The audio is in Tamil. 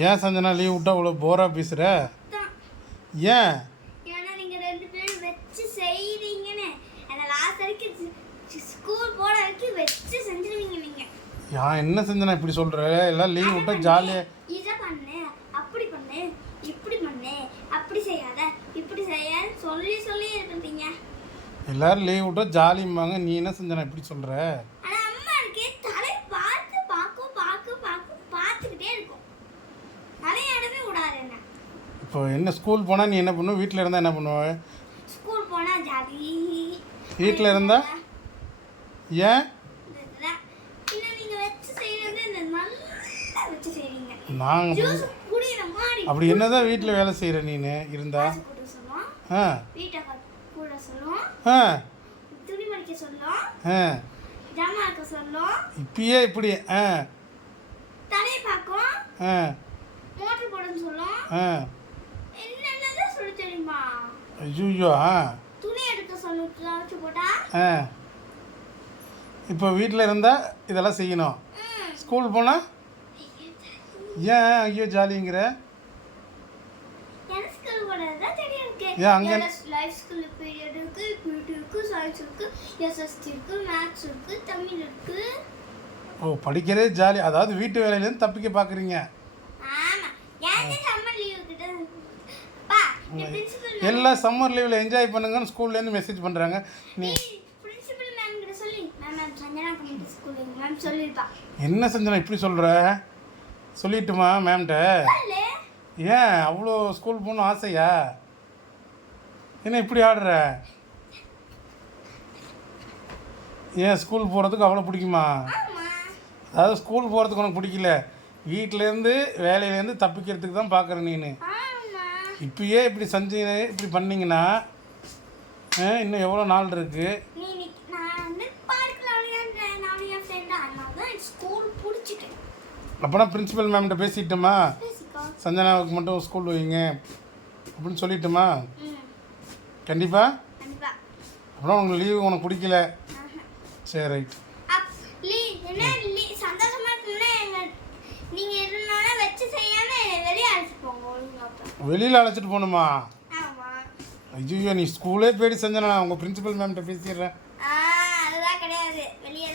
ஏன் சஞ்சனா லீவ் விட்டா இவ்வளோ போராக பேசுகிற ஏன்? ஏன்னா நீங்க ரெண்டு பேரும் வச்சு செய்றீங்கன்னு. அந்த லாஸ்ட் வரைக்கும் ஸ்கூல் போற வரைக்கும் வச்சு செஞ்சிருவீங்க நீங்க. ஏன் என்ன சஞ்சனா இப்படி சொல்கிற எல்லாம் லீவ் விட்டா ஜாலியாக இதை பண்ணு. அப்படி பண்ணு. இப்படி பண்ணு. அப்படி செய்யாத. இப்படி செய்யாத. சொல்லி சொல்லி இருக்கிறீங்க எல்லாரும் லீவ் விட்டா ஜாலிம்பாங்க நீ என்ன சஞ்சனா இப்படி சொல்கிற இப்போ என்ன ஸ்கூல் போனால் நீ என்ன பண்ணுவ? வீட்டில் இருந்தால் என்ன பண்ணுவ? ஸ்கூல் போனா ஜாலி வீட்டில் இருந்தா? ஏன்? நாங்கள் அப்படி என்னதான் வீட்டில் வேலை செய்கிற நீனு? இருந்தா? ஆ. ஆ. ஆ. இப்பயே இப்படி ஆ. தலையை பார்க்கும். ஆ. மோட்டர் போடுன்னு சொல்லுவோம். ஆ. ஐயோ துணி எடுக்க சொல்லு துவைச்சு போட்டா. ஆ. இப்போ வீட்டில் இருந்தால் இதெல்லாம் செய்யணும். ஸ்கூல் போனால் ஏன் ஐயோ ஜாலிங்கிற? ஏன் அங்க- லைஃப் ஸ்கூல் பீரியட் இருக்கு பியூட்டி இருக்கு சயின்ஸ் இருக்கு எஸ்எஸ்டி இருக்கு மேத்ஸ் இருக்கு தமிழ் இருக்கு. ஓ படிக்கிறதே ஜாலி. அதாவது வீட்டு வேலையிலேருந்து தப்பிக்க பார்க்குறீங்க ஆமா. ஏன் சம்மர் லீவு கிட்ட எல்லாம் சம்மர் லீவில் என்ஜாய் பண்ணுங்கன்னு ஸ்கூல்லேருந்து மெசேஜ் பண்ணுறாங்க நீ என்ன செஞ்சனா இப்படி சொல்கிற சொல்லிட்டுமா மேம்கிட்ட ஏன்? அவ்வளோ ஸ்கூல் போகணும் ஆசையா? என்ன இப்படி ஆடுற? ஏன் ஸ்கூல் போகிறதுக்கு அவ்வளோ பிடிக்குமா? அதாவது ஸ்கூல் போகிறதுக்கு உனக்கு பிடிக்கல. வீட்டிலேருந்து வேலையிலேருந்து தப்பிக்கிறதுக்கு தான் பார்க்குற நீனு. இப்பயே இப்படி செஞ்சு இப்படி பண்ணீங்கன்னா இன்னும் எவ்வளோ நாள் இருக்குது அப்போனா பிரின்சிபல் மேம்கிட்ட பேசிட்டோமா? சஞ்சனாவுக்கு மட்டும் ஸ்கூல் வைங்க. அப்படின்னு சொல்லிட்டோமா? கண்டிப்பாக கண்டிப்பா? அப்புறம் உங்களுக்கு லீவு உனக்கு பிடிக்கல. சரி ரைட் வெளியில் அழைச்சிட்டு போகணுமா? ஐயோ நீ ஸ்கூலே போயிட்டு செஞ்சனா நான் உங்கள் பிரின்சிபல் மேம்கிட்ட பேசிடுறேன்.